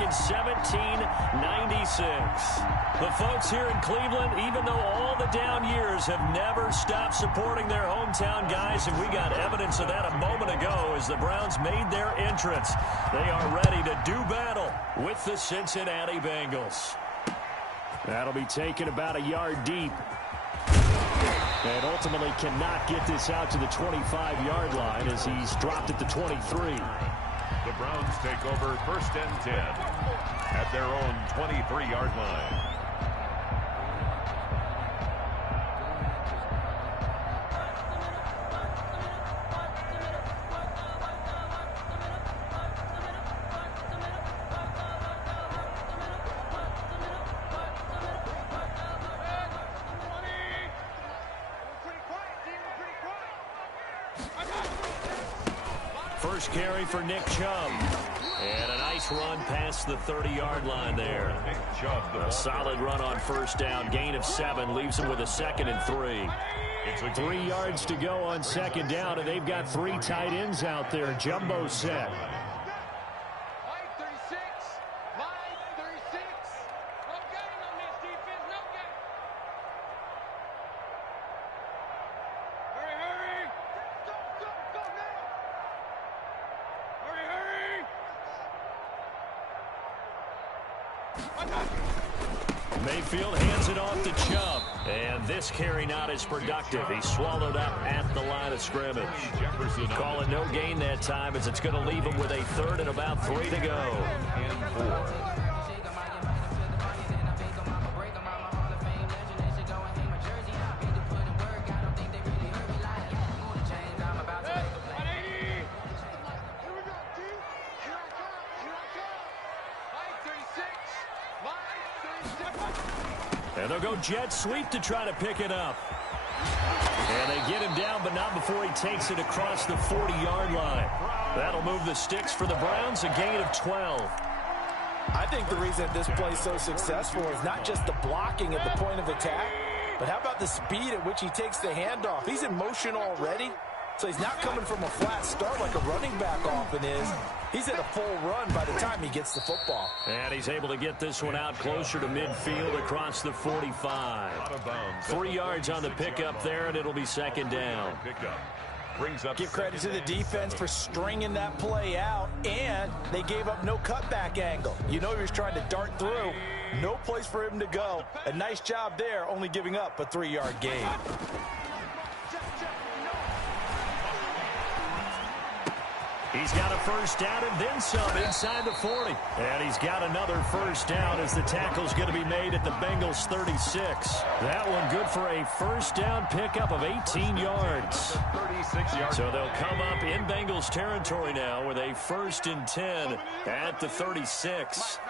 back in 1796. The folks here in Cleveland, even though all the down years, have never stopped supporting their hometown guys, and we got evidence of that a moment ago as the Browns made their entrance. They are ready to do battle with the Cincinnati Bengals. That'll be taken about a yard deep. And ultimately cannot get this out to the 25-yard line as he's dropped at the 23. The Browns take over 1st and 10 at their own 23-yard line. First carry for Nick Chubb. And a nice run past the 30-yard line there. A solid run on 1st down. Gain of 7 leaves him with a 2nd and 3. 3 yards to go on 2nd down, and they've got 3 tight ends out there. Jumbo set. Mayfield hands it off to Chubb. And this carry not as productive. He swallowed up at the line of scrimmage. Call it no gain that time as it's going to leave him with a 3rd and about 3 to go. And 4. And they'll go jet sweep to try to pick it up. And they get him down, but not before he takes it across the 40-yard line. That'll move the sticks for the Browns, a gain of 12. I think the reason this play is so successful is not just the blocking at the point of attack, but how about the speed at which he takes the handoff? He's in motion already, so he's not coming from a flat start like a running back often is. He's at a full run by the time he gets the football. And he's able to get this one out closer to midfield across the 45. 3 yards on the pickup there, and it'll be 2nd down. Give credit to the defense for stringing that play out, and they gave up no cutback angle. You know he was trying to dart through. No place for him to go. A nice job there, only giving up a 3-yard gain. He's got a 1st down and then some inside the 40. And he's got another 1st down as the tackle's going to be made at the Bengals 36. That one good for a 1st down pickup of 18 yards. 36 yards. So they'll come up in Bengals territory now with a 1st and 10 at the 36.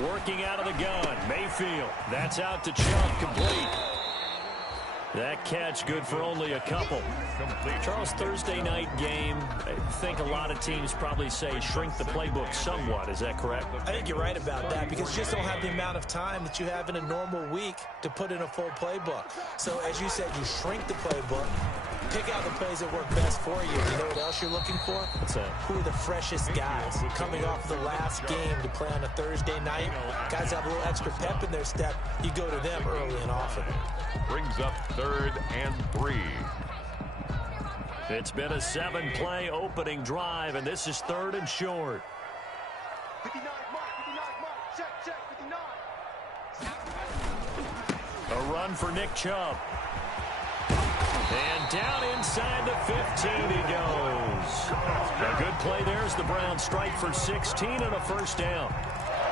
Working out of the gun, Mayfield. That's out to Chubb, complete. That catch good for only a couple. Charles, Thursday night game, I think a lot of teams probably say shrink the playbook somewhat. Is that correct? I think you're right about that because you just don't have the amount of time that you have in a normal week to put in a full playbook. So as you said, you shrink the playbook, pick out the plays that work best for you. You know what else you're looking for? What's that? Who are the freshest guys coming off the last game to play on a Thursday night? Guys have a little extra pep in their step. You go to them early and often. Brings up 3rd and 3. It's been a 7-play opening drive, and this is 3rd and short. 59, mark, 59, mark, check, 59. A run for Nick Chubb. And down inside the 15 he goes. A good play there as the Browns strike for 16 and a 1st down.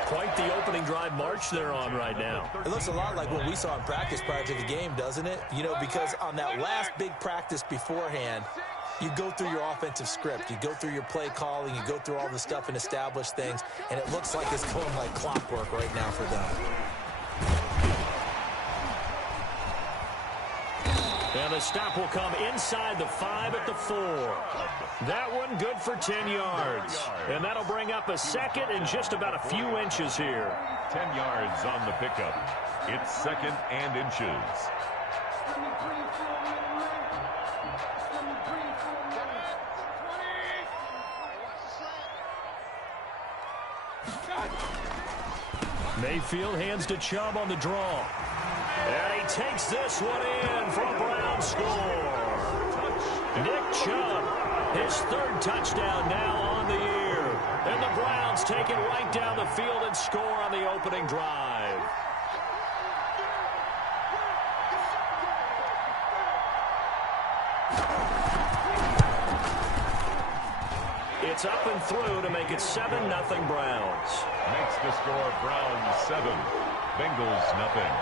Quite the opening drive march they're on right now. It looks a lot like what we saw in practice prior to the game, doesn't it? You know, because on that last big practice beforehand, you go through your offensive script. You go through your play calling. You go through all the stuff and establish things. And it looks like it's going like clockwork right now for them. And the stop will come inside the 5 at the 4. That one good for 10 yards. And that'll bring up a 2nd and just about a few inches here. 10 yards on the pickup. It's 2nd and inches. Mayfield hands to Chubb on the draw. And he takes this one in for a Browns score. Nick Chubb, his third touchdown now on the year. And the Browns take it right down the field and score on the opening drive. It's up and through to make it 7-0 Browns. Makes the score Browns 7, Bengals nothing.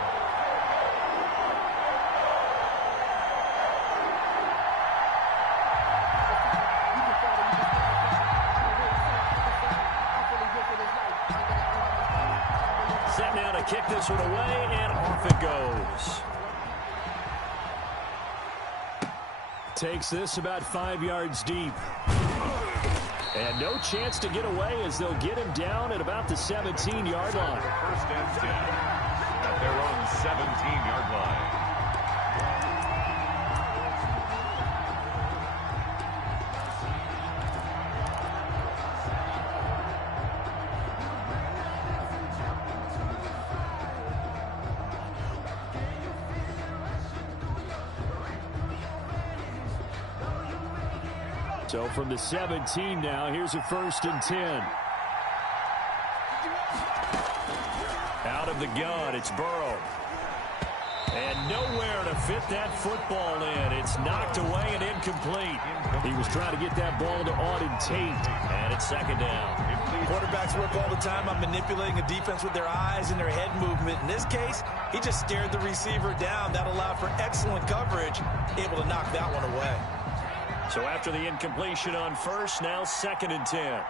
Set now to kick this one away, and off it goes. Takes this about 5 yards deep. And no chance to get away as they'll get him down at about the 17-yard line. First and 10 at their own 17-yard line. So from the 17 now, here's a 1st and 10. Out of the gun, it's Burrow. And nowhere to fit that football in. It's knocked away and incomplete. He was trying to get that ball to Auden Tate. And it's 2nd down. Quarterbacks work all the time on manipulating a defense with their eyes and their head movement. In this case, he just stared the receiver down. That allowed for excellent coverage, able to knock that one away. So after the incompletion on 1st, now 2nd and 10.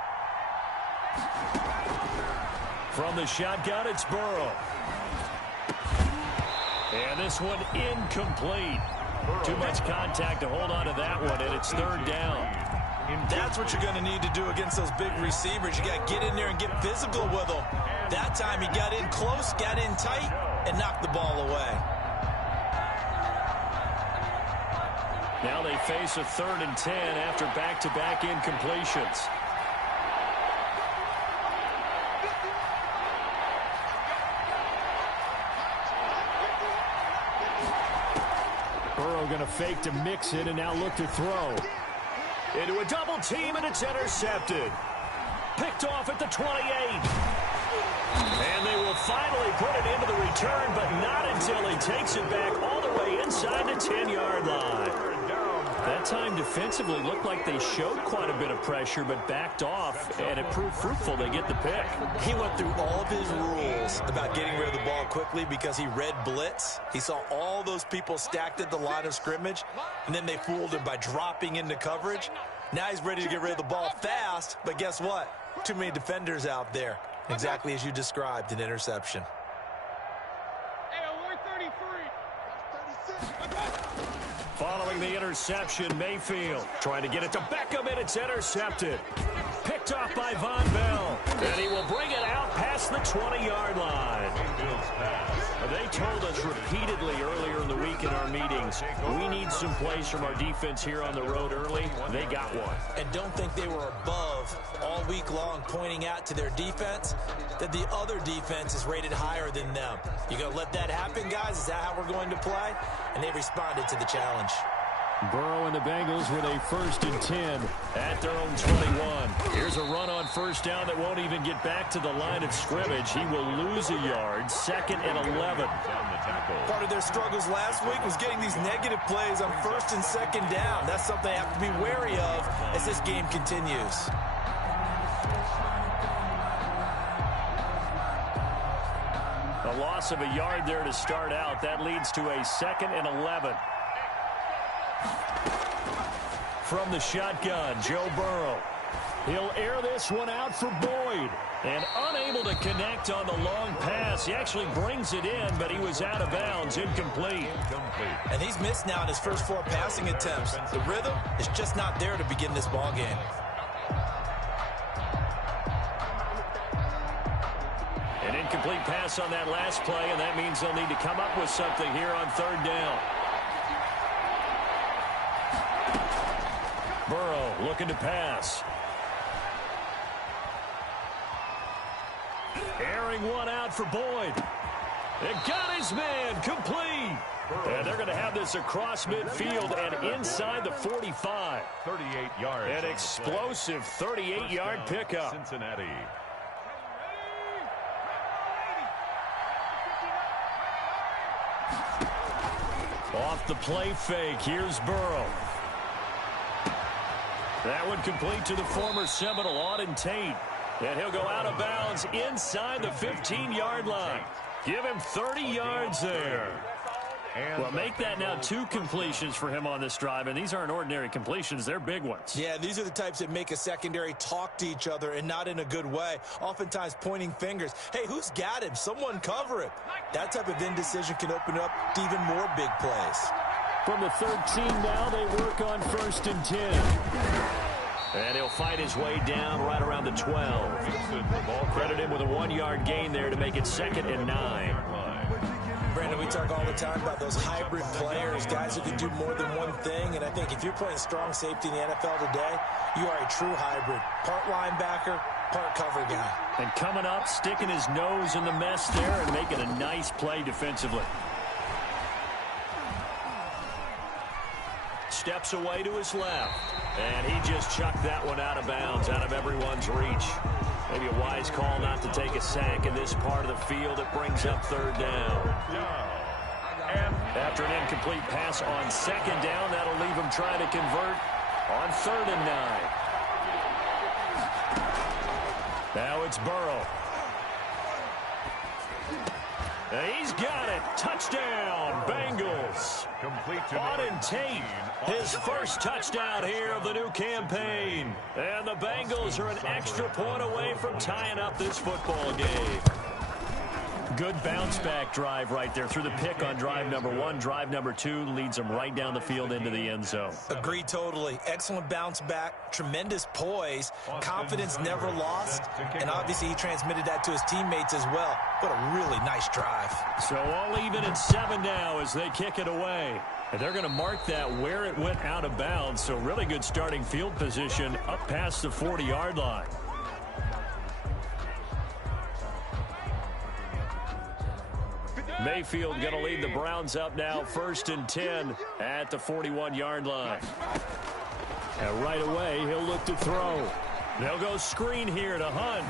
From the shotgun, it's Burrow. And this one incomplete. Too much contact to hold on to that one, and it's 3rd down. That's what you're going to need to do against those big receivers. You got to get in there and get physical with them. That time he got in close, got in tight, and knocked the ball away. Now they face a 3rd and 10 after back-to-back incompletions. Burrow going to fake to mix it and now look to throw. Into a double team, and it's intercepted. Picked off at the 28. And they will finally put it into the return, but not until he takes it back all the way inside the 10-yard line. That time defensively looked like they showed quite a bit of pressure, but backed off, and it proved fruitful. They get the pick. He went through all of his rules about getting rid of the ball quickly because he read blitz. He saw all those people stacked at the line of scrimmage, and then they fooled him by dropping into coverage. Now he's ready to get rid of the ball fast, but guess what? Too many defenders out there. Exactly as you described, an interception. Following the interception, Mayfield trying to get it to Beckham, and it's intercepted. Picked off by Von Bell, and he will bring it out past the 20-yard line. They told us repeatedly earlier in the week in our meetings, we need some plays from our defense here on the road early. They got one. And don't think they were above all week long, pointing out to their defense that the other defense is rated higher than them. You gonna let that happen, guys? Is that how we're going to play? And they responded to the challenge. Burrow and the Bengals with a 1st and 10 at their own 21. Here's a run on 1st down that won't even get back to the line of scrimmage. He will lose a yard. 2nd and 11. Part of their struggles last week was getting these negative plays on 1st and 2nd down. That's something they have to be wary of as this game continues. A loss of a yard there to start out. That leads to a 2nd and 11. From the shotgun, Joe Burrow. He'll air this one out for Boyd. And unable to connect on the long pass. He actually brings it in, but he was out of bounds, incomplete. And he's missed now in his first 4 passing attempts. The rhythm is just not there to begin this ball game. An incomplete pass on that last play, and that means they'll need to come up with something here on 3rd down. Burrow looking to pass. Airing one out for Boyd. It got his man complete. And they're going to have this across midfield and inside the 45. 38 yards. An explosive 38-yard pickup. Cincinnati. Off the play fake, here's Burrow. That one complete to the former Seminole, Auden Tate. And he'll go out of bounds inside the 15-yard line. Give him 30 yards there. Well, make that now 2 completions for him on this drive, and these aren't ordinary completions. They're big ones. Yeah, these are the types that make a secondary talk to each other and not in a good way, oftentimes pointing fingers. Hey, who's got him? Someone cover him. That type of indecision can open up to even more big plays. From the 13 now, they work on 1st and 10. And he'll fight his way down right around the 12. Credit him with a 1-yard gain there to make it 2nd and 9. Brandon, we talk all the time about those hybrid players, guys who can do more than one thing. And I think if you're playing strong safety in the NFL today, you are a true hybrid. Part linebacker, part cover guy. And coming up, sticking his nose in the mess there and making a nice play defensively. Steps away to his left. And he just chucked that one out of bounds, out of everyone's reach. Maybe a wise call not to take a sack in this part of the field. It brings up 3rd down. After an incomplete pass on 2nd down, that'll leave him trying to convert on 3rd and 9. Now it's Burrow. He's got it. Touchdown, Bengals. Complete to Auden Tate, his first touchdown here of the new campaign. And the Bengals are an extra point away from tying up this football game. Good bounce-back drive right there through the pick on drive number 1. Drive number 2 leads them right down the field into the end zone. Agree totally. Excellent bounce back, tremendous poise, confidence never lost, and obviously he transmitted that to his teammates as well. What a really nice drive. So all even at 7 now as they kick it away. And they're going to mark that where it went out of bounds, so really good starting field position up past the 40-yard line. Mayfield going to lead the Browns up now, 1st and 10 at the 41-yard line. And right away, he'll look to throw. They'll go screen here to Hunt.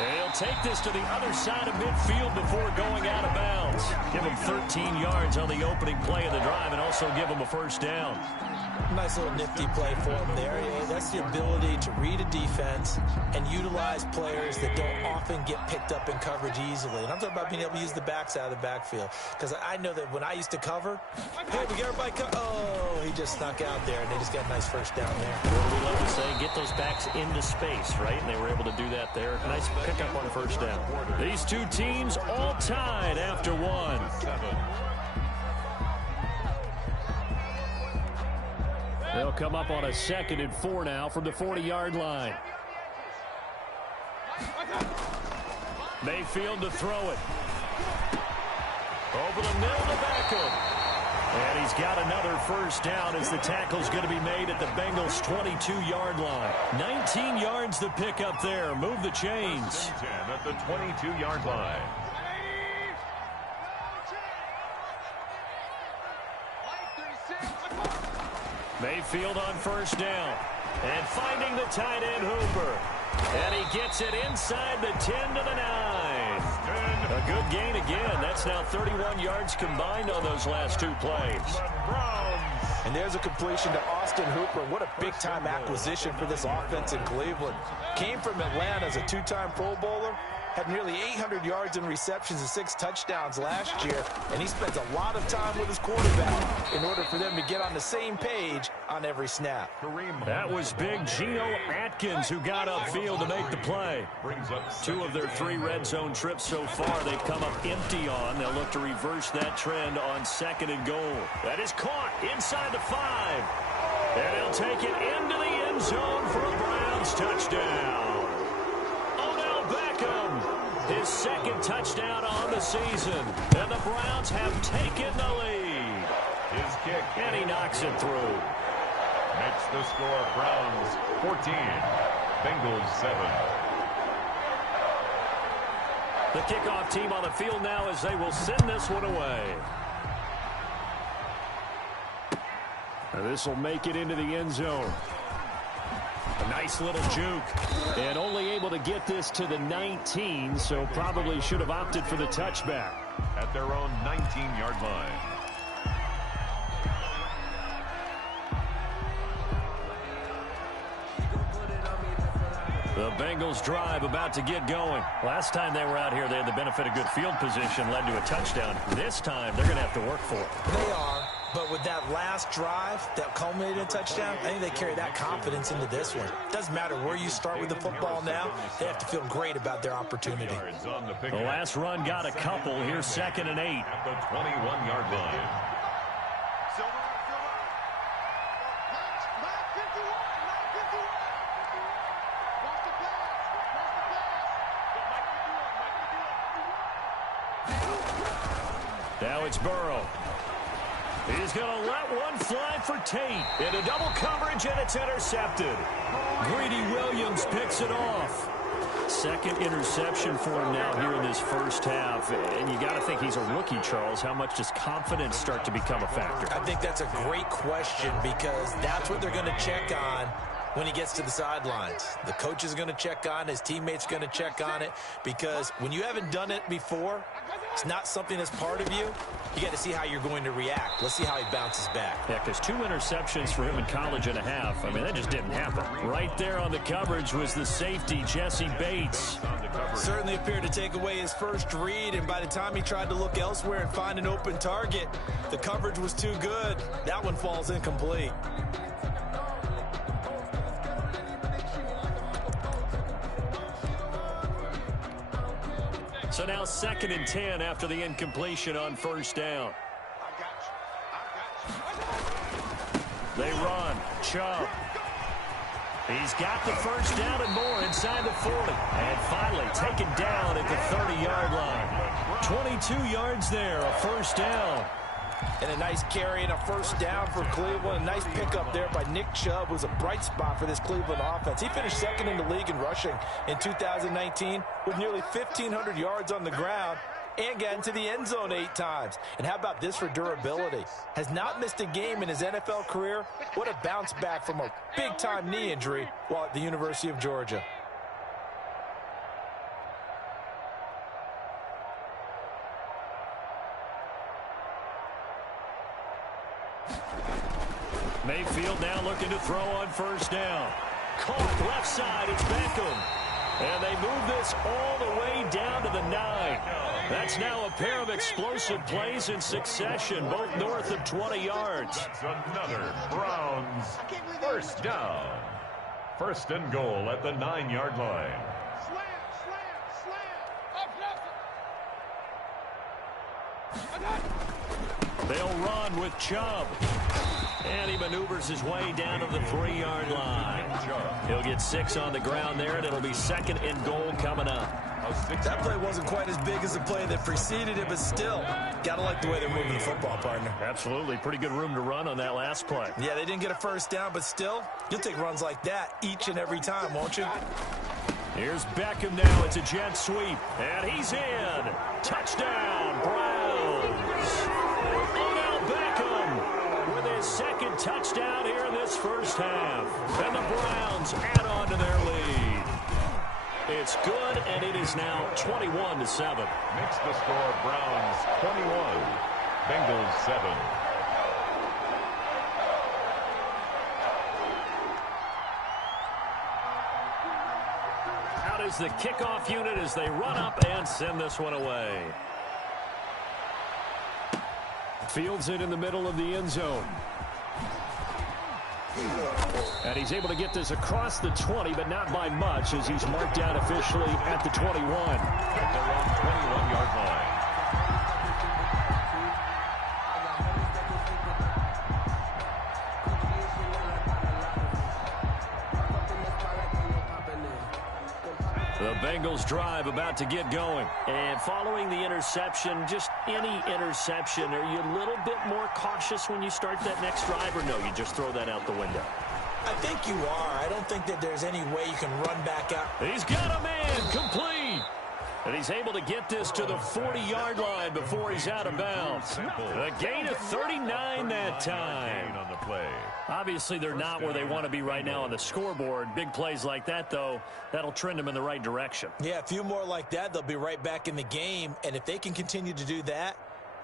And he'll take this to the other side of midfield before going out of bounds. Give him 13 yards on the opening play of the drive and also give him a 1st down. Nice little nifty play for him there. Yeah, that's the ability to read a defense and utilize players that don't often get picked up in coverage easily. And I'm talking about being able to use the backside of the backfield. Because I know that when I used to cover, hey, we got everybody oh, he just snuck out there, and they just got a nice 1st down there. What do we love to say? Get those backs into space, right? And they were able to do that there. Nice pickup on 1st down. These two teams all tied after 1. They'll come up on a 2nd and 4 now from the 40-yard line. Mayfield to throw it. Over the middle to Beckham. And he's got another 1st down as the tackle's going to be made at the Bengals' 22-yard line. 19 yards to pick up there. Move the chains. 10 at the 22-yard line. Mayfield on 1st down. And finding the tight end Hooper. And he gets it inside the 10 to the 9. A good gain again. That's now 31 yards combined on those last 2 plays. And there's a completion to Austin Hooper. What a big-time acquisition for this offense in Cleveland. Came from Atlanta as a 2-time Pro Bowler. Had nearly 800 yards in receptions and 6 touchdowns last year. And he spends a lot of time with his quarterback in order for them to get on the same page on every snap. That was big Geno Atkins who got upfield to make the play. 2 of their 3 red zone trips so far they've come up empty on. They'll look to reverse that trend on 2nd and goal. That is caught inside the 5. And he'll take it into the end zone for a Browns touchdown. His 2nd touchdown on the season. And the Browns have taken the lead. His kick. And he knocks it through. Makes the score Browns 14, Bengals 7. The kickoff team on the field now as they will send this one away. This will make it into the end zone. A nice little juke. And only able to get this to the 19, so probably should have opted for the touchback. At their own 19-yard line. The Bengals drive about to get going. Last time they were out here, they had the benefit of good field position, led to a touchdown. This time, they're going to have to work for it. They are, but with that last drive that culminated in a touchdown, I think they carry that confidence into this one. Doesn't matter where you start with the football now, they have to feel great about their opportunity. The last run got a couple. Here's 2nd and 8. At the 21-yard line. Now it's Burrow. He's going to let one fly for Tate. Into double coverage, and it's intercepted. Greedy Williams picks it off. 2nd interception for him now here in this first half. And you got to think he's a rookie, Charles. How much does confidence start to become a factor? I think that's a great question because that's what they're going to check on when he gets to the sidelines. The coach is going to check on it. His teammates going to check on it because when you haven't done it before, it's not something that's part of you. You got to see how you're going to react. Let's see how he bounces back. Yeah, because 2 interceptions for him in college and a half. I mean, that just didn't happen. Right there on the coverage was the safety, Jesse Bates. Certainly appeared to take away his first read, and by the time he tried to look elsewhere and find an open target, the coverage was too good. That one falls incomplete. So now 2nd and 10 after the incompletion on 1st down. They run. Chubb. He's got the 1st down and more inside the 40. And finally taken down at the 30-yard line. 22 yards there, a 1st down. And a nice carry and a 1st down for Cleveland. A nice pickup there by Nick Chubb, who's a bright spot for this Cleveland offense. He finished 2nd in the league in rushing in 2019 with nearly 1,500 yards on the ground and got into the end zone 8 times. And how about this for durability? Has not missed a game in his NFL career. What a bounce back from a big-time knee injury while at the University of Georgia. Mayfield now looking to throw on 1st down. Caught left side, it's Beckham. And they move this all the way down to the 9. That's now a pair of explosive plays in succession, both north of 20 yards. That's another Browns 1st down. 1st and goal at the 9-yard line. They'll run with Chubb. And he maneuvers his way down to the 3-yard line. He'll get 6 on the ground there, and it'll be 2nd and goal coming up. That play wasn't quite as big as the play that preceded it, but still, got to like the way they're moving the football, partner. Absolutely. Pretty good room to run on that last play. Yeah, they didn't get a 1st down, but still, you'll take runs like that each and every time, won't you? Here's Beckham now. It's a jet sweep. And he's in. Touchdown, Browns. Odell Beckham with his 2nd touchdown here in this first half. And the Browns add on to their lead. It's good, and it is now 21-7. Makes the score Browns 21, Bengals 7. Out is the kickoff unit as they run up and send this one away. Fields it in the middle of the end zone. And he's able to get this across the 20, but not by much, as he's marked down officially at the 21. At their own 21-yard line. The Bengals drive about to get going. And following the interception, just any interception, are you a little bit more cautious when you start that next drive, or no, you just throw that out the window? I think you are. I don't think that there's any way you can run back out. He's got a man complete. And he's able to get this to the 40-yard line before he's out of bounds. A gain of 39 that time. On the play. Obviously, they're not where they want to be right now on the scoreboard. Big plays like that, though, that'll trend them in the right direction. Yeah, a few more like that, they'll be right back in the game. And if they can continue to do that,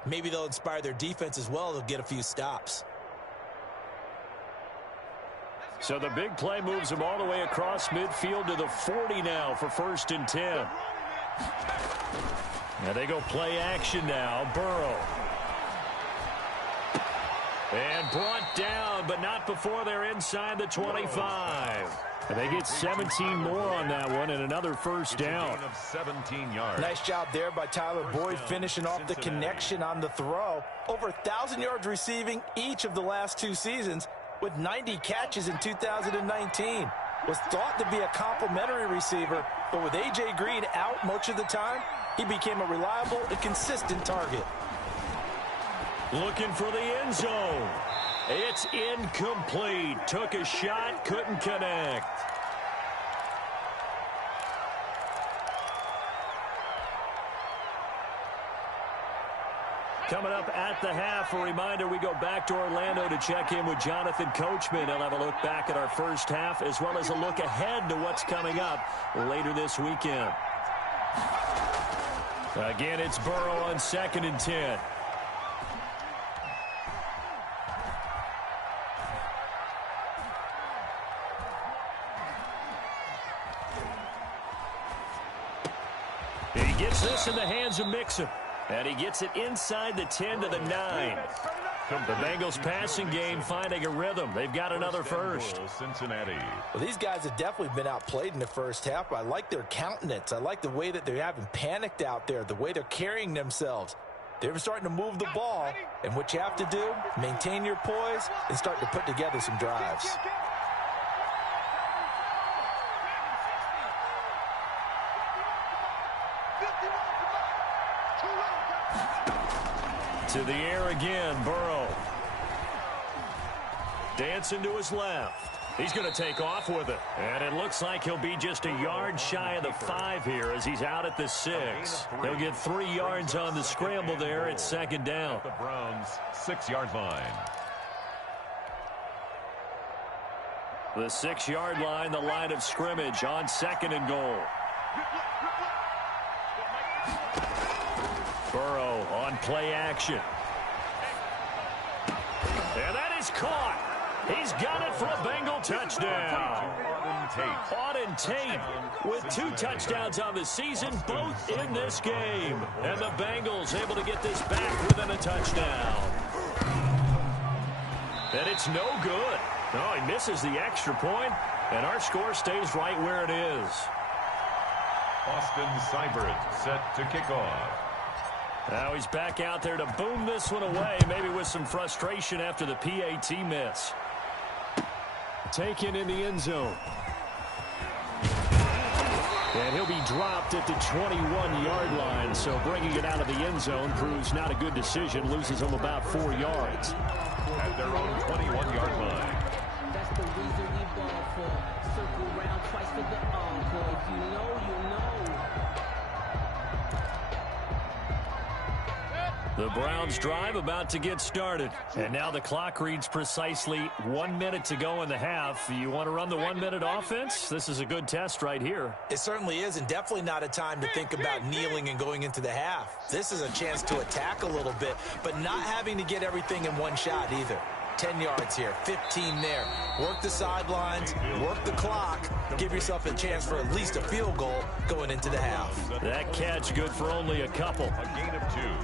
maybe they'll inspire their defense as well. They'll get a few stops. So the big play moves them all the way across midfield to the 40 now for 1st and 10. Now they go play action now. Burrow. And brought down, but not before they're inside the 25. And they get 17 more on that one and another first down. 17 yards. Nice job there by Tyler Boyd finishing off the connection on the throw. Over 1,000 yards receiving each of the last 2 seasons, with 90 catches in 2019. Was thought to be a complimentary receiver, but with A.J. Green out much of the time, he became a reliable and consistent target. Looking for the end zone. It's incomplete. Took a shot, couldn't connect. Coming up at the half, a reminder, we go back to Orlando to check in with Jonathan Coachman. He'll have a look back at our first half as well as a look ahead to what's coming up later this weekend. Again, it's Burrow on 2nd and 10. He gets this in the hands of Mixon. And he gets it inside the 10 to the 9. The Bengals passing game finding a rhythm. They've got another first. Cincinnati. Well, these guys have definitely been outplayed in the first half. I like their countenance. I like the way that they haven't panicked out there, the way they're carrying themselves. They're starting to move the ball. And what you have to do, maintain your poise and start to put together some drives. To the air again, Burrow. Dancing to his left. He's going to take off with it. And it looks like he'll be just a yard shy of the 5 here as he's out at the 6. He'll get 3 yards on the scramble there at 2nd down. The Browns' 6-yard line. The 6-yard line, the line of scrimmage on 2nd and goal. Burrow on play action. And that is caught. He's got it for a Bengal touchdown. Auden Tate with 2 touchdowns on the season, both in this game. And the Bengals able to get this back within a touchdown. And it's no good. No, he misses the extra point, and our score stays right where it is. Austin Seibert set to kick off. Now he's back out there to boom this one away, maybe with some frustration after the PAT miss. Taken in the end zone. And he'll be dropped at the 21-yard line, so bringing it out of the end zone proves not a good decision, loses him about 4 yards. At their own 21-yard line. That's the reason we ball for. Circle round twice for the encore. If you know, you know. The Browns drive about to get started. And now the clock reads precisely 1 minute to go in the half. You want to run the 1-minute offense? This is a good test right here. It certainly is, and definitely not a time to think about kneeling and going into the half. This is a chance to attack a little bit, but not having to get everything in one shot either. 10 yards here, 15 there. Work the sidelines, work the clock, give yourself a chance for at least a field goal going into the half. That catch good for only a couple. A gain of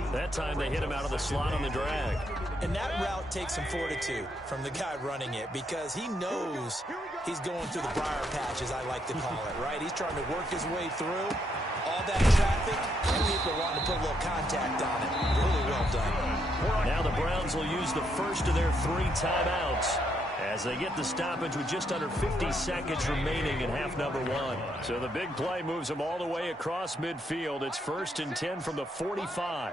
2. That time they hit him out of the slot on the drag. And that route takes some fortitude from the guy running it because he knows he's going through the briar patch, as I like to call it, right? He's trying to work his way through all that traffic, and people wanting to put a little contact on it. Really well done. Now the Browns will use the first of their 3 timeouts as they get the stoppage with just under 50 seconds remaining in half number 1. So the big play moves them all the way across midfield. It's 1st and 10 from the 45.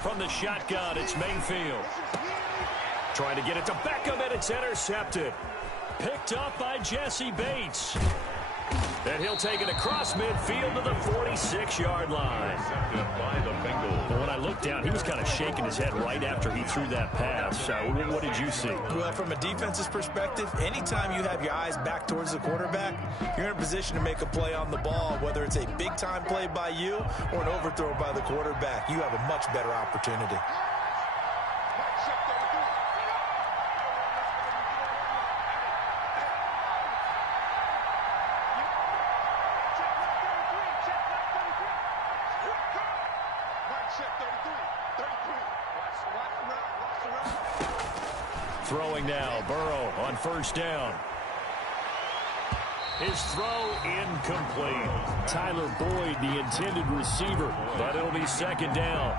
From the shotgun, it's Mayfield. Trying to get it to Beckham, and it's intercepted. Picked up by Jesse Bates. And he'll take it across midfield to the 46-yard line. By the Bengals. But when I looked down, he was kind of shaking his head right after he threw that pass. What did you see? Well, from a defense's perspective, anytime you have your eyes back towards the quarterback, you're in a position to make a play on the ball, whether it's a big-time play by you or an overthrow by the quarterback. You have a much better opportunity. Throwing now, Burrow on first down. His throw incomplete. Tyler Boyd, the intended receiver, but it'll be second down.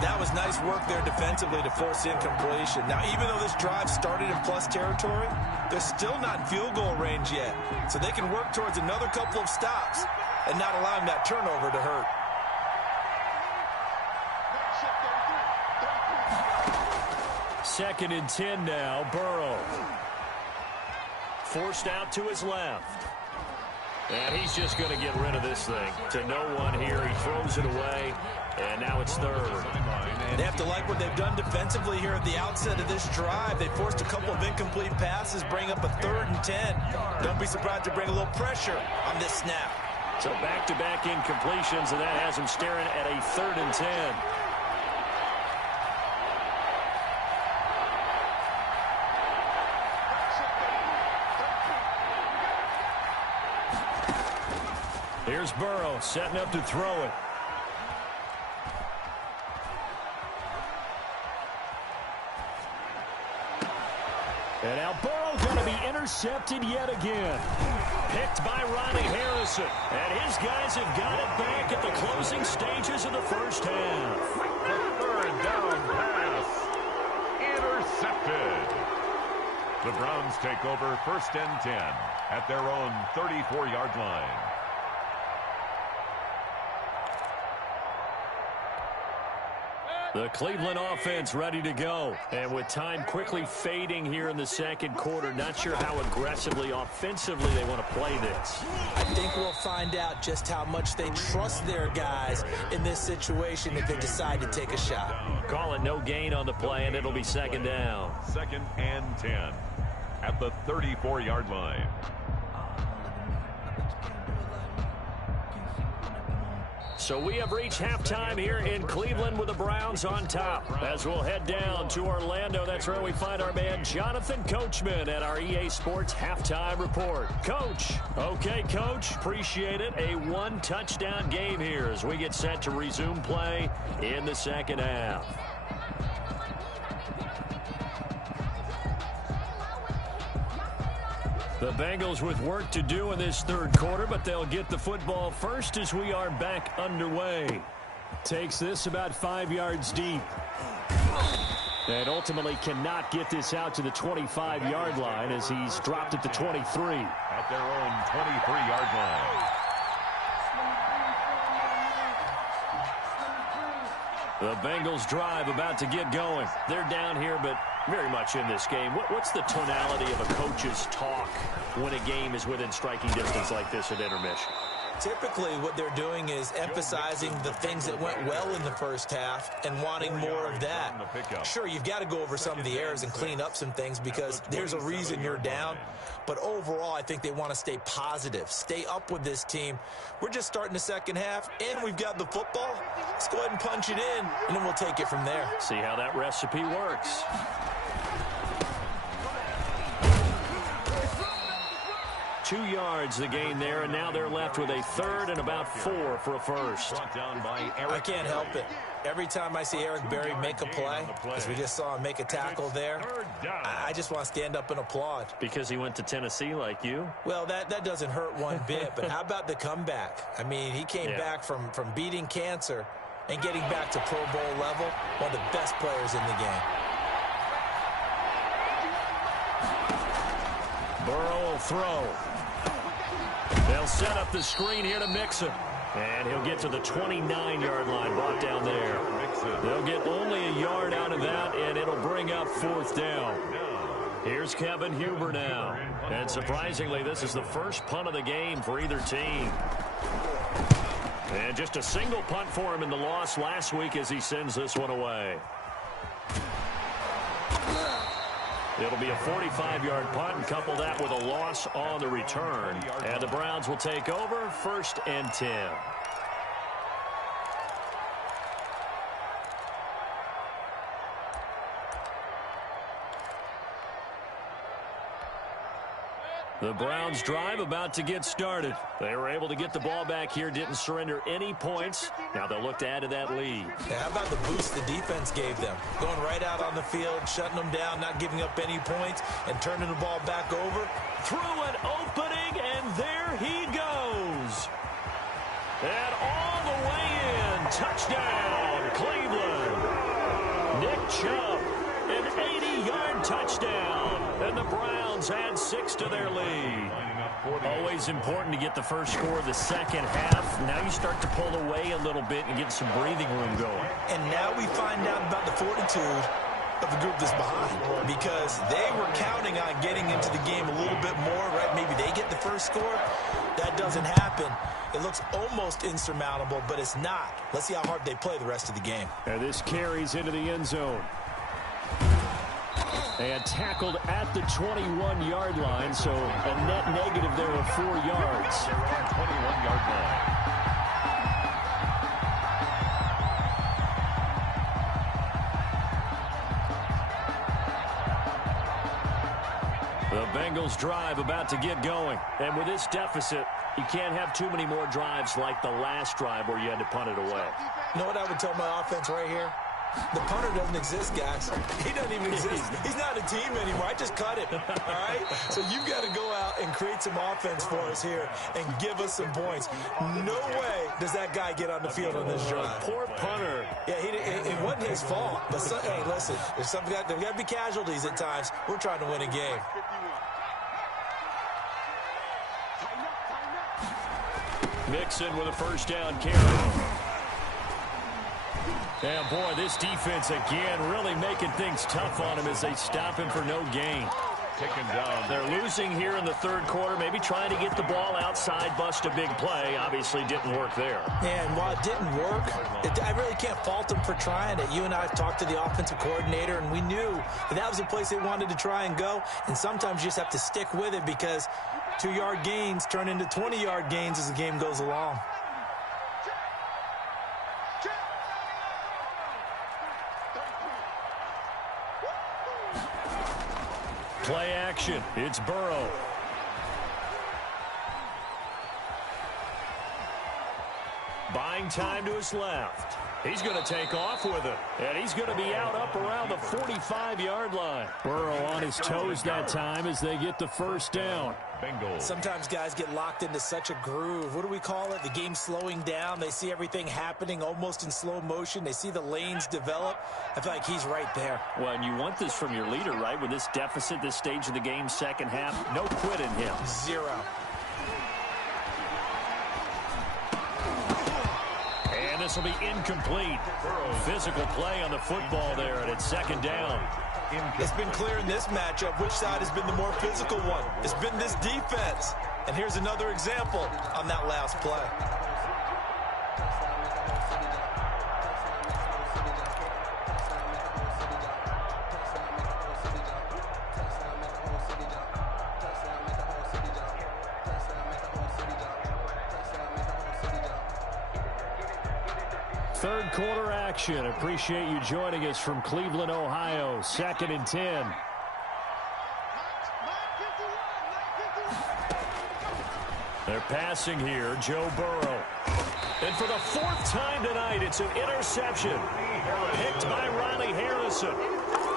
That was nice work there defensively to force incompletion. Now, even though this drive started in plus territory, they're still not in field goal range yet. So they can work towards another couple of stops and not allowing that turnover to hurt. Second and 10 now, Burrow. Forced out to his left. And he's just going to get rid of this thing. To no one here. He throws it away. And now it's third. They have to like what they've done defensively here at the outset of this drive. They forced a couple of incomplete passes, bring up a 3rd and 10. Don't be surprised to bring a little pressure on this snap. So back-to-back incompletions, and that has him staring at a 3rd and 10. Here's Burrow setting up to throw it. And now Burrow going to be intercepted yet again. Picked by Ronnie Harrison. And his guys have got it back at the closing stages of the first half. Third down pass. Intercepted. The Browns take over 1st and 10 at their own 34-yard line. The Cleveland offense ready to go. And with time quickly fading here in the second quarter, not sure how aggressively, offensively they want to play this. I think we'll find out just how much they trust their guys in this situation if they decide to take a shot. Call it no gain on the play, and it'll be second down. 2nd and 10 at the 34-yard line. So we have reached halftime here in Cleveland with the Browns on top. As we'll head down to Orlando, that's where we find our man Jonathan Coachman at our EA Sports Halftime Report. Coach. Okay, Coach. Appreciate it. A 1-touchdown game here as we get set to resume play in the second half. The Bengals with work to do in this third quarter, but they'll get the football first as we are back underway. Takes this about 5 yards deep. And ultimately cannot get this out to the 25-yard line as he's dropped it to 23. At their own 23-yard line. The Bengals drive about to get going. They're down here, but very much in this game. What's the tonality of a coach's talk when a game is within striking distance like this at intermission? Typically, what they're doing is emphasizing the things that went well in the first half and wanting more of that. Sure, you've got to go over some of the errors and clean up some things because there's a reason you're down. But overall, I think they want to stay positive, stay up with this team. We're just starting the second half, and we've got the football. Let's go ahead and punch it in, and then we'll take it from there. See how that recipe works. Two yards the gain there, and now they're left with a third and about 4 for a first. I can't help it. Every time I see Eric Berry make a play, as we just saw him make a tackle there, I just want to stand up and applaud. Because he went to Tennessee like you? Well, that doesn't hurt one bit, but how about the comeback? I mean, he came back from beating cancer and getting back to Pro Bowl level, one of the best players in the game. Burrow will throw. They'll set up the screen here to Mixon. And he'll get to the 29-yard line, brought down there. They'll get only a yard out of that, and it'll bring up 4th down. Here's Kevin Huber now. And surprisingly, this is the first punt of the game for either team. And just a single punt for him in the loss last week as he sends this one away. It'll be a 45-yard punt, and couple that with a loss on the return. And the Browns will take over, 1st and 10. The Browns drive about to get started. They were able to get the ball back here, didn't surrender any points. Now they'll look to add to that lead. Yeah, how about the boost the defense gave them? Going right out on the field, shutting them down, not giving up any points, and turning the ball back over. Through an opening, and there he goes. And all the way in. Touchdown, Cleveland. Nick Chubb, an 80-yard touchdown. And the Browns add 6 to their lead. Always important to get the first score of the second half. Now you start to pull away a little bit and get some breathing room going. And now we find out about the fortitude of the group that's behind, because they were counting on getting into the game a little bit more, right? Maybe they get the first score. That doesn't happen. It looks almost insurmountable, but it's not. Let's see how hard they play the rest of the game. And this carries into the end zone. And tackled at the 21-yard line, so a net negative there of 4 yards. 21-yard line. The Bengals drive about to get going. And with this deficit, you can't have too many more drives like the last drive where you had to punt it away. You know what I would tell my offense right here? The punter doesn't exist, guys. He doesn't even exist. He's not a team anymore. I just cut it, all right? So you've got to go out and create some offense for us here and give us some points. No way does that guy get on the field on this drive. Poor punter. Yeah, it wasn't his fault. But, hey, listen, there's got to be casualties at times. We're trying to win a game. Mixon with a first down carry. And, boy, this defense again really making things tough on him as they stop him for no gain. Taken down. They're losing here in the third quarter, maybe trying to get the ball outside, bust a big play. Obviously didn't work there. And while it didn't work, I really can't fault them for trying it. You and I have talked to the offensive coordinator, and we knew that was a place they wanted to try and go. And sometimes you just have to stick with it because 2-yard gains turn into 20-yard gains as the game goes along. Play action. It's Burrow. Buying time to his left. He's going to take off with it. And he's going to be out up around the 45-yard line. Burrow on his toes that time as they get the first down. Bengals. Sometimes guys get locked into such a groove. What do we call it? The game slowing down. They see everything happening almost in slow motion. They see the lanes develop. I feel like he's right there. Well, and you want this from your leader, right? With this deficit, this stage of the game, second half, no quit in him. 0. And this will be incomplete. Physical play on the football there, and it's second down. It's been clear in this matchup which side has been the more physical one. It's been this defense. And here's another example on that last play. Third quarter action. Appreciate you joining us from Cleveland, Ohio. 2nd and 10. They're passing here. Joe Burrow. And for the 4th time tonight, it's an interception. Picked by Riley Harrison.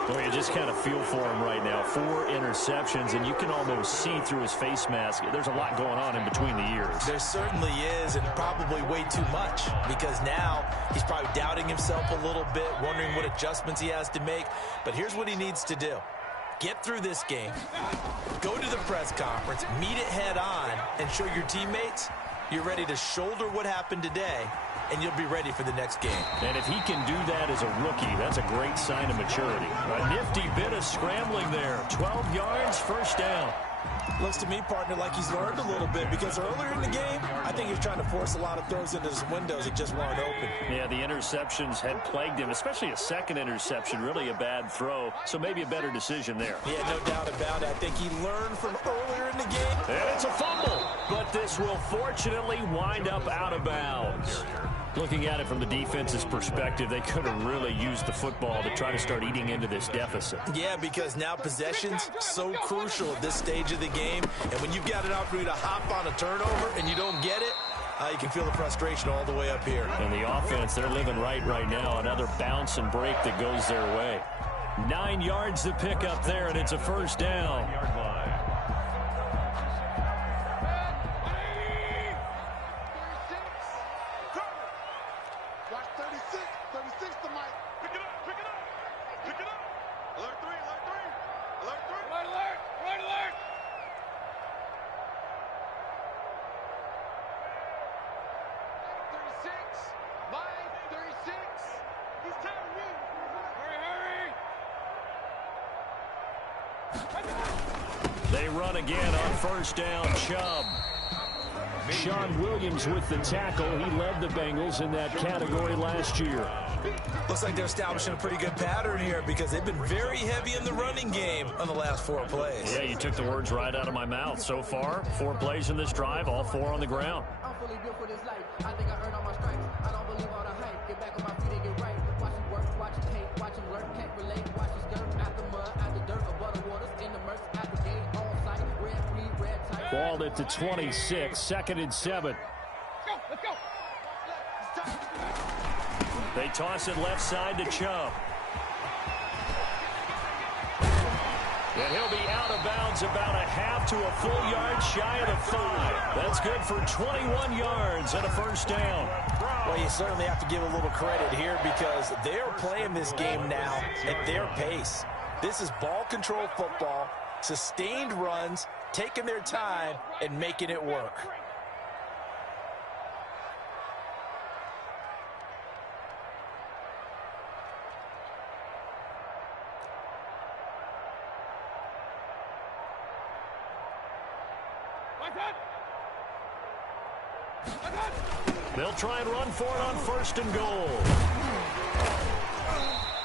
Well, you just kind of feel for him right now. 4 interceptions, and you can almost see through his face mask. There's a lot going on in between the ears. There certainly is, and probably way too much, because now he's probably doubting himself a little bit, wondering what adjustments he has to make. But here's what he needs to do. Get through this game, go to the press conference, meet it head on, and show your teammates you're ready to shoulder what happened today, and you'll be ready for the next game. And if he can do that as a rookie, that's a great sign of maturity. A nifty bit of scrambling there. 12 yards, first down. Looks to me, partner, like he's learned a little bit, because earlier in the game, I think he was trying to force a lot of throws into his windows that just weren't open. Yeah, the interceptions had plagued him, especially a second interception, really a bad throw, so maybe a better decision there. Yeah, no doubt about it. I think he learned from earlier in the game. And it's a fumble, but this will fortunately wind up out of bounds. Looking at it from the defense's perspective, they could have really used the football to try to start eating into this deficit. Yeah, because now possession's so crucial at this stage of the game. And when you've got an opportunity to hop on a turnover and you don't get it, you can feel the frustration all the way up here. And the offense, they're living right now. Another bounce and break that goes their way. 9 yards to pick up there, and it's a first down. They run again on first down. Chubb. Sean Williams with the tackle. He led the Bengals in that category last year. Looks like they're establishing a pretty good pattern here, because they've been very heavy in the running game on the last 4 plays. Yeah, you took the words right out of my mouth. So far, 4 plays in this drive, all 4 on the ground. I'm fully built for this life. I think I earned all my stripes. I don't believe all the hype. Get back on my feet and get right. Watch him work, watch him hate, watch him lurk, can't relate. Watch his skirt out the mud, out the dirt, above the waters, in the murks, out the gate, on site, red, free, red tight. Balled at the 26, 2nd and 7. Let's go. They toss it left side to Chubb. And he'll be out of bounds about a half to a full yard shy of the 5. That's good for 21 yards and a first down. Well, you certainly have to give a little credit here, because they're playing this game now at their pace. This is ball control football, sustained runs, taking their time, and making it work. They'll try and run for it on 1st and goal.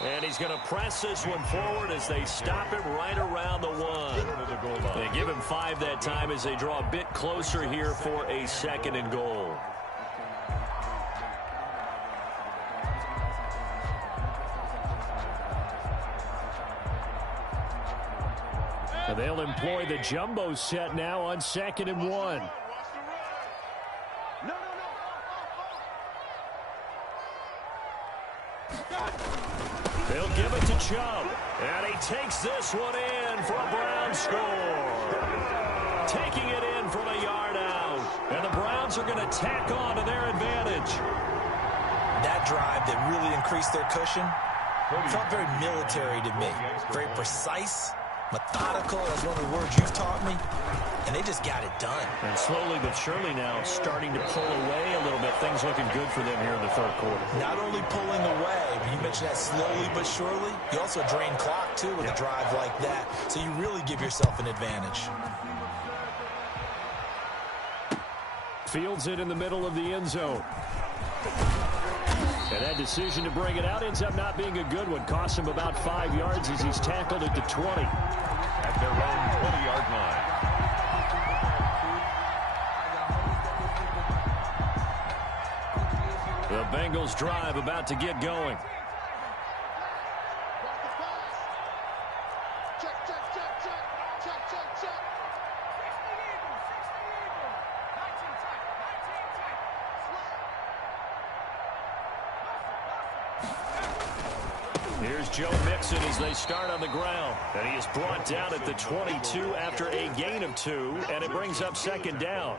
And he's going to press this one forward as they stop him right around the 1. They give him 5 that time as they draw a bit closer here for a 2nd and goal. And they'll employ the jumbo set now on 2nd and 1. They'll give it to Chubb, and he takes this one in for a Browns score. Taking it in from a yard out, and the Browns are going to tack on to their advantage. That drive that really increased their cushion felt very military to me. Very precise, methodical, that's one of the words you've taught me, and they just got it done. And slowly but surely now starting to pull away a little bit. Things looking good for them here in the 3rd quarter. Not only pulling away, but you mentioned that slowly but surely, you also drain clock too with a drive like that, so you really give yourself an advantage. Fields it in the middle of the end zone. And that decision to bring it out ends up not being a good one. Costs him about 5 yards as he's tackled at the 20. At their own 20-yard line. The Bengals drive about to get going. Here's Joe Mixon as they start on the ground. And he is brought down at the 22 after a gain of 2, and it brings up 2nd down.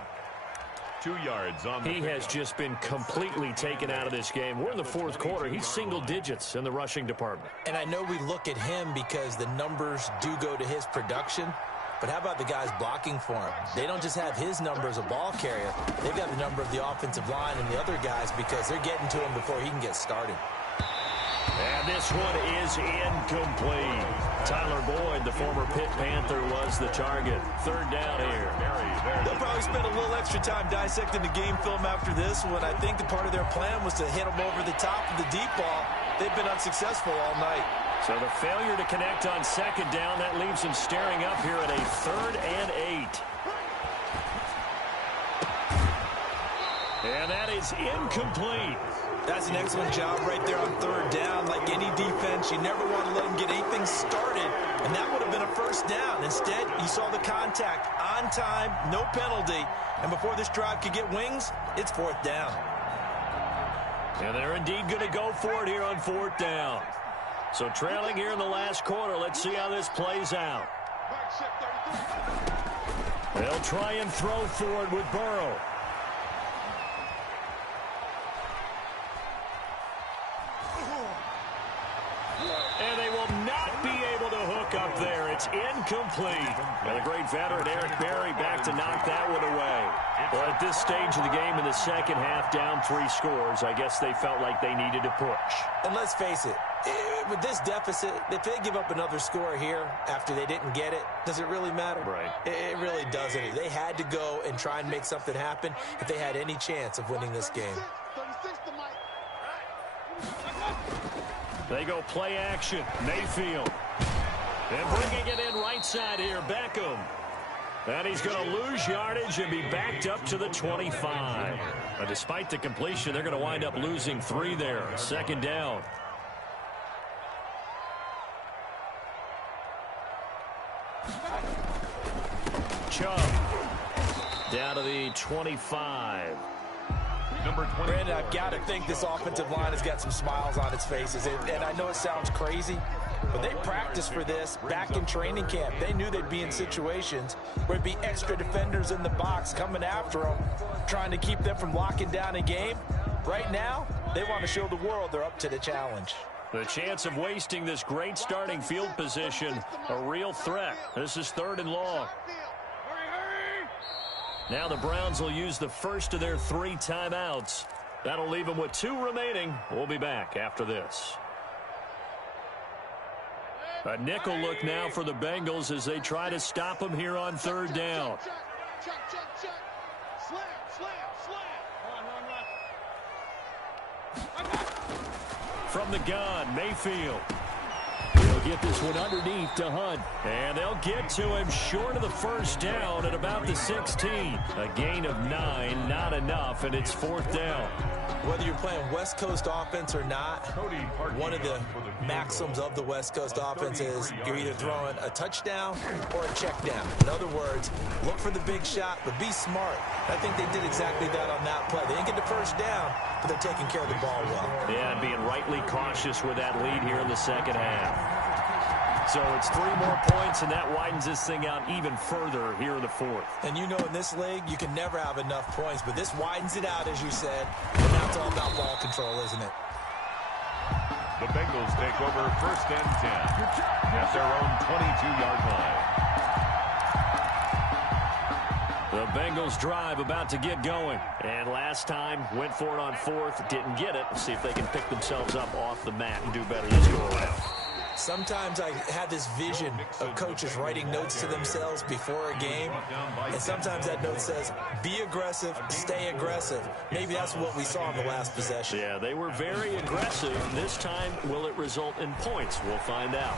2 yards on the He has just been completely taken out of this game. We're in the fourth quarter. He's single digits in the rushing department. And I know we look at him because the numbers do go to his production. But how about the guys blocking for him? They don't just have his number as a ball carrier. They've got the number of the offensive line and the other guys because they're getting to him before he can get started. And this one is incomplete. Tyler Boyd, the former Pitt Panther, was the target. Third down here. They'll probably spend a little extra time dissecting the game film after this one. I think the part of their plan was to hit them over the top of the deep ball. They've been unsuccessful all night. So the failure to connect on second down, that leaves him staring up here at a 3rd and 8. And that is incomplete. That's an excellent job right there on 3rd down. Like any defense, you never want to let them get anything started, and that would have been a first down. Instead, you saw the contact on time, no penalty, and before this drive could get wings, it's 4th down. And they're indeed going to go for it here on 4th down. So trailing here in the last quarter, let's see how this plays out. They'll try and throw for it with Burrow. And they will not be able to hook up there. It's incomplete. And the great veteran Eric Berry back to knock that one away. Well, at this stage of the game in the second half, down 3 scores, I guess they felt like they needed to push. And let's face it, with this deficit, if they give up another score here after they didn't get it, does it really matter? Right. It really doesn't. They had to go and try and make something happen if they had any chance of winning this game. They go play action. Mayfield. And bringing it in right side here, Beckham. And he's going to lose yardage and be backed up to the 25. Despite the completion, they're going to wind up losing 3 there. 2nd down. Chubb. Down to the 25. Number 20. Brandon, I've got to think this offensive line has got some smiles on its faces. And I know it sounds crazy, but they practiced for this back in training camp. They knew they'd be in situations where it'd be extra defenders in the box coming after them, trying to keep them from locking down a game. Right now, they want to show the world they're up to the challenge. The chance of wasting this great starting field position, a real threat. This is 3rd and long. Now the Browns will use the first of their 3 timeouts. That'll leave them with 2 remaining. We'll be back after this. A nickel look now for the Bengals as they try to stop them here on 3rd down. From the gun, Mayfield. He'll get this one underneath to Hunt. And they'll get to him short of the first down at about the 16. A gain of 9, not enough, and it's 4th down. Whether you're playing West Coast offense or not, one of the maxims of the West Coast offense is you're either throwing a touchdown or a check down. In other words, look for the big shot, but be smart. I think they did exactly that on that play. They didn't get the first down, but they're taking care of the ball well. Yeah, and being rightly cautious with that lead here in the second half. So it's 3 more points, and that widens this thing out even further here in the 4th. And you know in this league, you can never have enough points, but this widens it out, as you said. And now it's all about ball control, isn't it? The Bengals take over 1st and 10 at their own 22-yard line. The Bengals drive about to get going. And last time, went for it on 4th, didn't get it. Let's see if they can pick themselves up off the mat and do better this go around. Sometimes I have this vision of coaches writing notes to themselves before a game, and sometimes that note says, be aggressive, stay aggressive. Maybe that's what we saw in the last possession. Yeah, they were very aggressive. This time, will it result in points? We'll find out.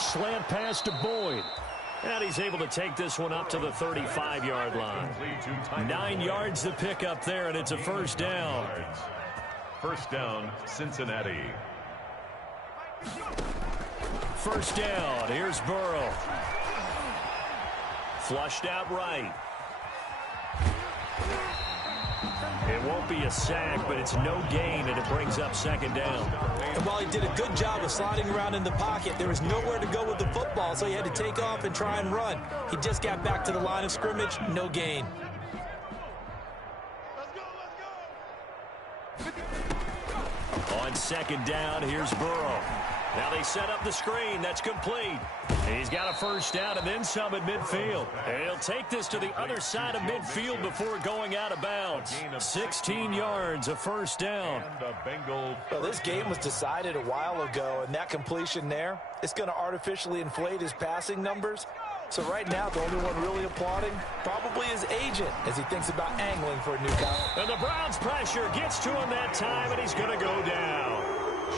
Slant pass to Boyd. And he's able to take this one up to the 35-yard line. 9 yards to pick up there, and it's a 1st down. 1st down, Cincinnati. 1st down. Here's Burrow. Flushed out right. It won't be a sack, but it's no gain, and it brings up 2nd down. And while he did a good job of sliding around in the pocket, there was nowhere to go with the football, so he had to take off and try and run. He just got back to the line of scrimmage, no gain. On second down, here's Burrow. Now they set up the screen. That's complete. He's got a first down and then some at midfield. And he'll take this to the other side of midfield before going out of bounds. 16 yards, a first down. Well, this game was decided a while ago, and that completion there, it's going to artificially inflate his passing numbers. So right now, the only one really applauding probably his agent as he thinks about angling for a new contract. And the Browns' pressure gets to him that time, and he's going to go down.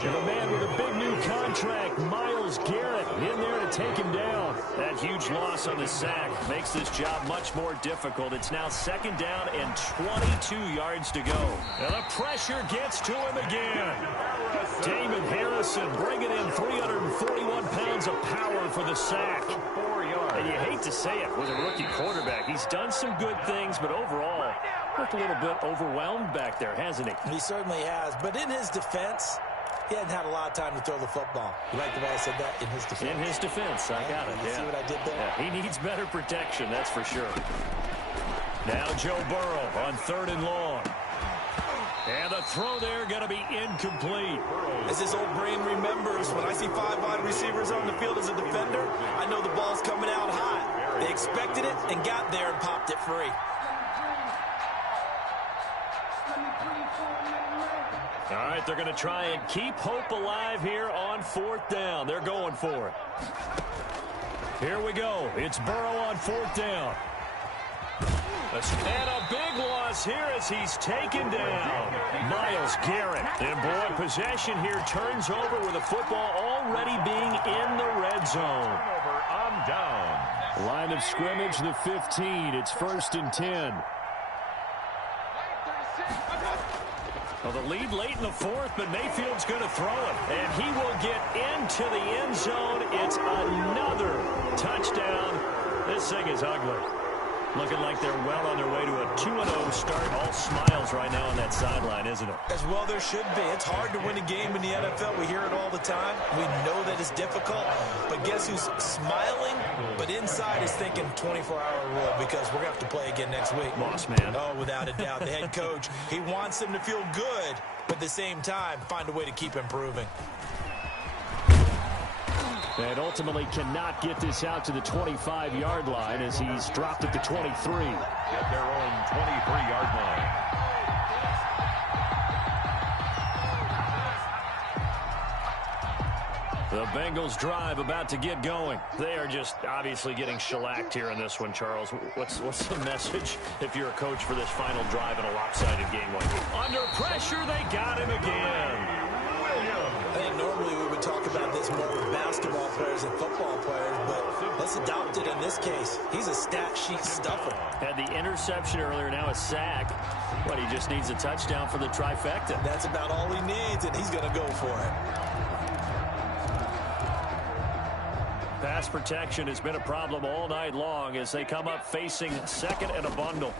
And a man with a big new contract, Myles Garrett, in there to take him down. That huge loss on the sack makes this job much more difficult. It's now second down and 22 yards to go. And the pressure gets to him again. Damon Harrison bringing in 341 pounds of power for the sack. And you hate to say it with a rookie quarterback. He's done some good things, but overall, looked a little bit overwhelmed back there, hasn't he? He certainly has. But in his defense, he hadn't had a lot of time to throw the football. You like the way I said that? In his defense. In his defense. I got it. You see what I did there? Yeah, he needs better protection, that's for sure. Now Joe Burrow on third and long. And the throw there going to be incomplete. As his old brain remembers, when I see 5 wide receivers on the field as a defender, I know the ball's coming out hot. They expected it and got there and popped it free. All right, they're going to try and keep hope alive here on fourth down. They're going for it. Here we go. It's Burrow on fourth down. And a big loss here as he's taken down. Myles Garrett. And boy, possession here turns over with the football already being in the red zone. On down. Line of scrimmage, the 15. It's first and 10. Well, the lead late in the fourth, but Mayfield's going to throw it. And he will get into the end zone. It's another touchdown. This thing is ugly. Looking like they're well on their way to a 2-0 start. All smiles right now on that sideline, isn't it? As well there should be. It's hard to win a game in the NFL. We hear it all the time. We know that it's difficult. But guess who's smiling? But inside is thinking 24-hour rule because we're going to have to play again next week. Boss man. Oh, without a doubt. The head coach, he wants them to feel good, but at the same time, find a way to keep improving. And ultimately cannot get this out to the 25-yard line as he's dropped at the 23. At their own 23-yard line. The Bengals drive about to get going. They are just obviously getting shellacked here in this one, Charles. What's the message if you're a coach for this final drive in a lopsided game like this? Under pressure, they got him again. I think normally we would talk about this more with basketball players and football players, but let's adopt it in this case. He's a stat sheet stuffer. Had the interception earlier, now a sack. But he just needs a touchdown for the trifecta. That's about all he needs, and he's going to go for it. Pass protection has been a problem all night long as they come up facing second and a bundle.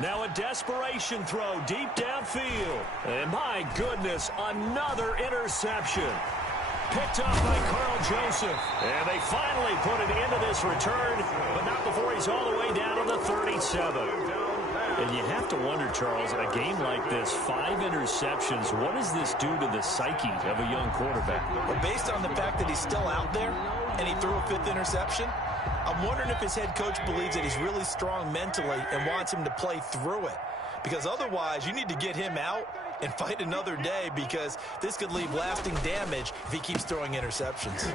Now a desperation throw deep downfield. And my goodness, another interception. Picked up by Carl Joseph. And they finally put an end to this return, but not before he's all the way down to the 37. And you have to wonder, Charles, a game like this, 5 interceptions, what does this do to the psyche of a young quarterback? Well, based on the fact that he's still out there and he threw a 5th interception, I'm wondering if his head coach believes that he's really strong mentally and wants him to play through it. Because otherwise, you need to get him out and fight another day because this could leave lasting damage if he keeps throwing interceptions.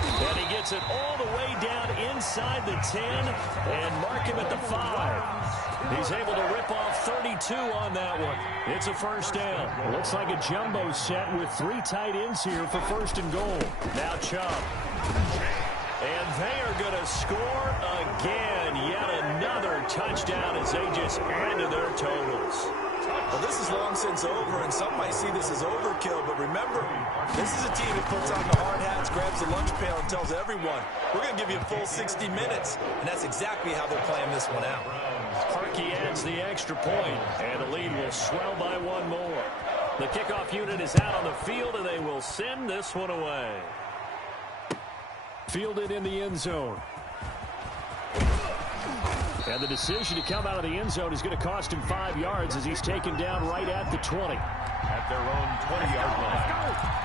And he gets it all the way down inside the 10 and mark him at the 5. He's able to rip off 32 on that one. It's a first down. Looks like a jumbo set with 3 tight ends here for first and goal. Now Chubb. And they are going to score again. Yet another touchdown as they just add to their totals. Well, this is long since over, and some might see this as overkill. But remember, this is a team that puts on the hard hats, grabs the lunch pail, and tells everyone, we're going to give you a full 60 minutes. And that's exactly how they're playing this one out. Harkey adds the extra point, and the lead will swell by 1 more. The kickoff unit is out on the field, and they will send this one away. Fielded in the end zone. And the decision to come out of the end zone is going to cost him 5 yards as he's taken down right at the 20. At their own 20-yard line.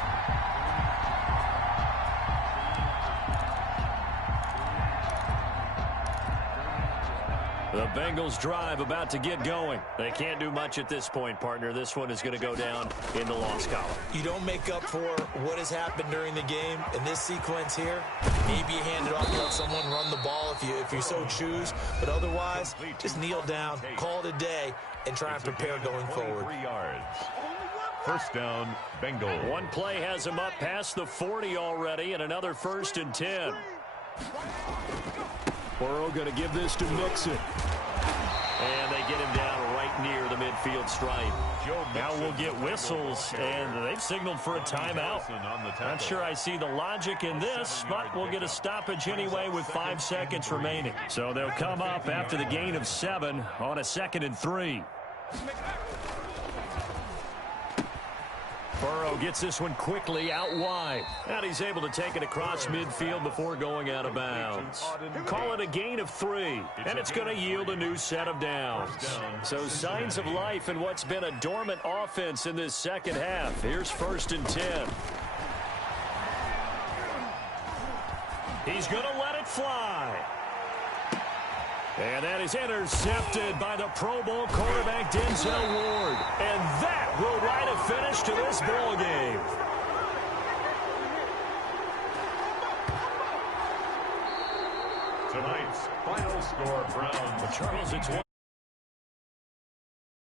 The Bengals drive about to get going. They can't do much at this point, partner. This one is going to go down in the loss column. You don't make up for what has happened during the game. In this sequence here, maybe you hand it off, let someone run the ball if you so choose. But otherwise, just kneel down, call it a day, and try and prepare going forward. 3 yards. First down, Bengals. One play has him up past the 40 already, and another 1st and 10. Burrow going to give this to Mixon. And they get him down right near the midfield stripe. Now we'll get whistles, and they've signaled for a timeout. Not sure I see the logic in this, but we'll get a stoppage anyway with 5 seconds remaining. So they'll come up after the gain of 7 on a 2nd and 3. Burrow gets this one quickly out wide. And he's able to take it across midfield before going out of bounds. Call it a gain of 3, and it's going to yield a new set of downs. So signs of life in what's been a dormant offense in this second half. Here's 1st and 10. He's going to let it fly. And that is intercepted by the Pro Bowl quarterback Denzel Ward. And that will write a finish to this ball game. Tonight's final score, Browns. Charles, it's 1.